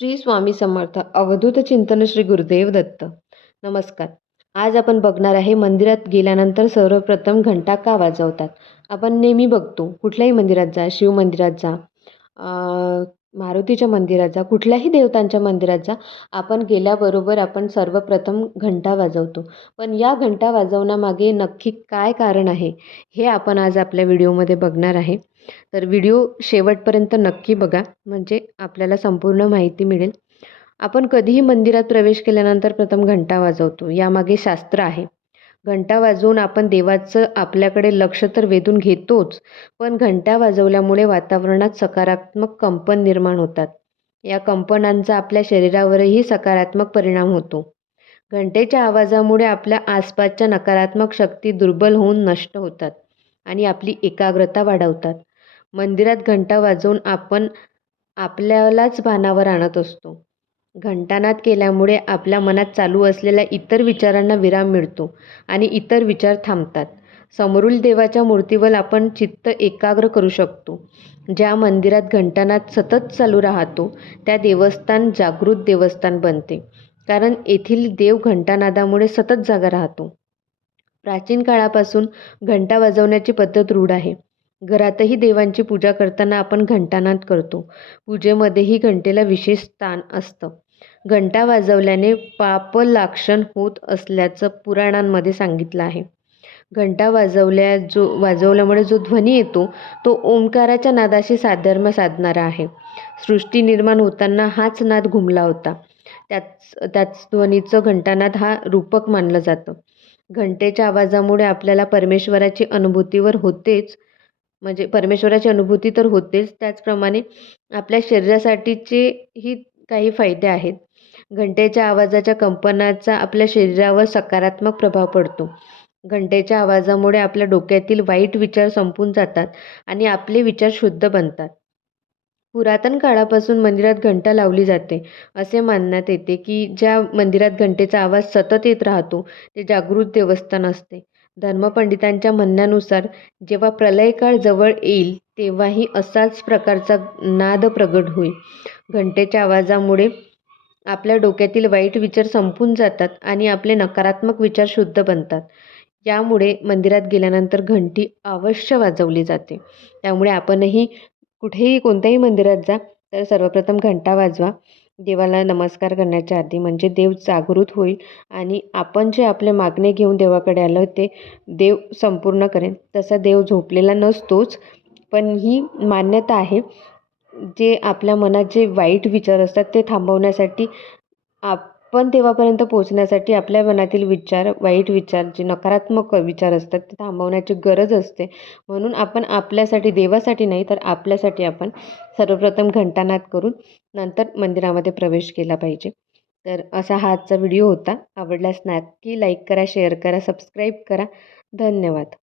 श्री स्वामी समर्थ अवधूत चिंतन श्री गुरुदेव दत्त. नमस्कार. आज आपण बघणार आहे मंदिरात गेल्यानंतर सर्वप्रथम घंटा का वाजवतात? आपण नेहमी बघतो कुठल्याही मंदिरात जा शिव मंदिरात जा मारुतीच्या मंदिरात जा कुठल्याही देवतांच्या मंदिरात जा आपण गेल्याबरोबर आपण सर्वप्रथम घंटा वाजवतो. पण या घंटा वाजवण्यामागे नक्की काय कारण आहे हे आपण आज आपल्या व्हिडिओमध्ये बघणार आहे. तर व्हिडिओ शेवटपर्यंत नक्की बघा म्हणजे आपल्याला संपूर्ण माहिती मिळेल. आपण कधीही मंदिरात प्रवेश केल्यानंतर प्रथम घंटा वाजवतो यामागे शास्त्र आहे. घंटा वाजवून आपण देवाचं आपल्याकडे लक्ष तर वेधून घेतोच पण घंटा वाजवल्यामुळे वातावरणात सकारात्मक कंपन निर्माण होतात. या कंपनांचा आपल्या शरीरावरही सकारात्मक परिणाम होतो. घंटेच्या आवाजामुळे आपल्या आसपासच्या नकारात्मक शक्ती दुर्बल होऊन नष्ट होतात आणि आपली एकाग्रता वाढवतात. मंदिरात घंटा वाजवून आपण आपल्यालाच भानावर आणत असतो. घंटानाद केल्यामुळे आपल्या मनात चालू असलेल्या इतर विचारांना विराम मिळतो आणि इतर विचार थांबतात. समरुल देवाच्या मूर्तीवर आपण चित्त एकाग्र करू शकतो. ज्या मंदिरात घंटानाद सतत चालू राहतो त्या देवस्थान जागृत देवस्थान बनते. कारण येथील देव घंटानादामुळे सतत जागा राहतो. प्राचीन काळापासून घंटा वाजवण्याची पद्धत रूढ आहे. घरातही देवांची पूजा करताना आपण घंटानाद करतो. पूजेमध्येही घंटेला विशेष स्थान असतं. घंटा वाजवल्याने पापलाक्षण होत असल्याचं पुराणांमध्ये सांगितलं आहे. घंटा वाजवल्या जो वाजवल्यामुळे जो ध्वनी येतो तो ओंकाराच्या नादाशी साधर्म साधणारा आहे. सृष्टी निर्माण होताना हाच नाद घुमला होता. त्याच त्याच ध्वनीचं घंटानाद हा रूपक मानलं जातं. घंटेच्या आवाजामुळे आपल्याला परमेश्वराची अनुभूतीवर होतेच म्हणजे परमेश्वराची अनुभूती तर होतेच त्याचप्रमाणे आपल्या शरीरासाठीचे ही काही फायदे आहेत. घंटेच्या आवाजाच्या कंपनाचा आपल्या शरीरावर सकारात्मक प्रभाव पडतो. घंटेच्या आवाजामुळे आपल्या डोक्यातील वाईट विचार संपून जातात आणि आपले विचार शुद्ध बनतात. पुरातन काळापासून मंदिरात घंटा लावली जाते असे मानण्यात येते की ज्या मंदिरात घंटेचा आवाज सतत येत राहतो ते जागृत देवस्थान असते. धर्मपंडितांच्या म्हणण्यानुसार जेव्हा प्रलयकाळ जवळ येईल तेव्हाही असाच प्रकारचा नाद प्रगट होईल. घंटेच्या आवाजामुळे आपल्या डोक्यातील वाईट विचार संपून जातात आणि आपले नकारात्मक विचार शुद्ध बनतात. यामुळे मंदिरात गेल्यानंतर घंटी अवश्य वाजवली जाते. त्यामुळे आपणही कुठेही कोणत्याही मंदिरात जा तर सर्वप्रथम घंटा वाजवा. देवाला नमस्कार करण्याच्या आधी म्हणजे देव जागृत होईल आणि आपण जे आपले मागणे घेऊन देवाकडे आलं ते देव संपूर्ण करेन. तसा देव झोपलेला नसतोच पण ही मान्यता आहे. जे आपल्या मनात जे वाईट विचार असतात ते थांबवण्यासाठी आप पण तेव्हापर्यंत पोचण्यासाठी आपल्या मनातील विचार वाईट विचार जे नकारात्मक विचार असतात ते थांबवण्याची गरज असते. म्हणून आपण आपल्यासाठी देवासाठी नाही तर आपल्यासाठी आपण सर्वप्रथम घंटानाद करून नंतर मंदिरामध्ये प्रवेश केला पाहिजे. तर असा हा आजचा व्हिडिओ होता. आवडल्यास नक्की लाईक करा शेअर करा सबस्क्राईब करा. धन्यवाद.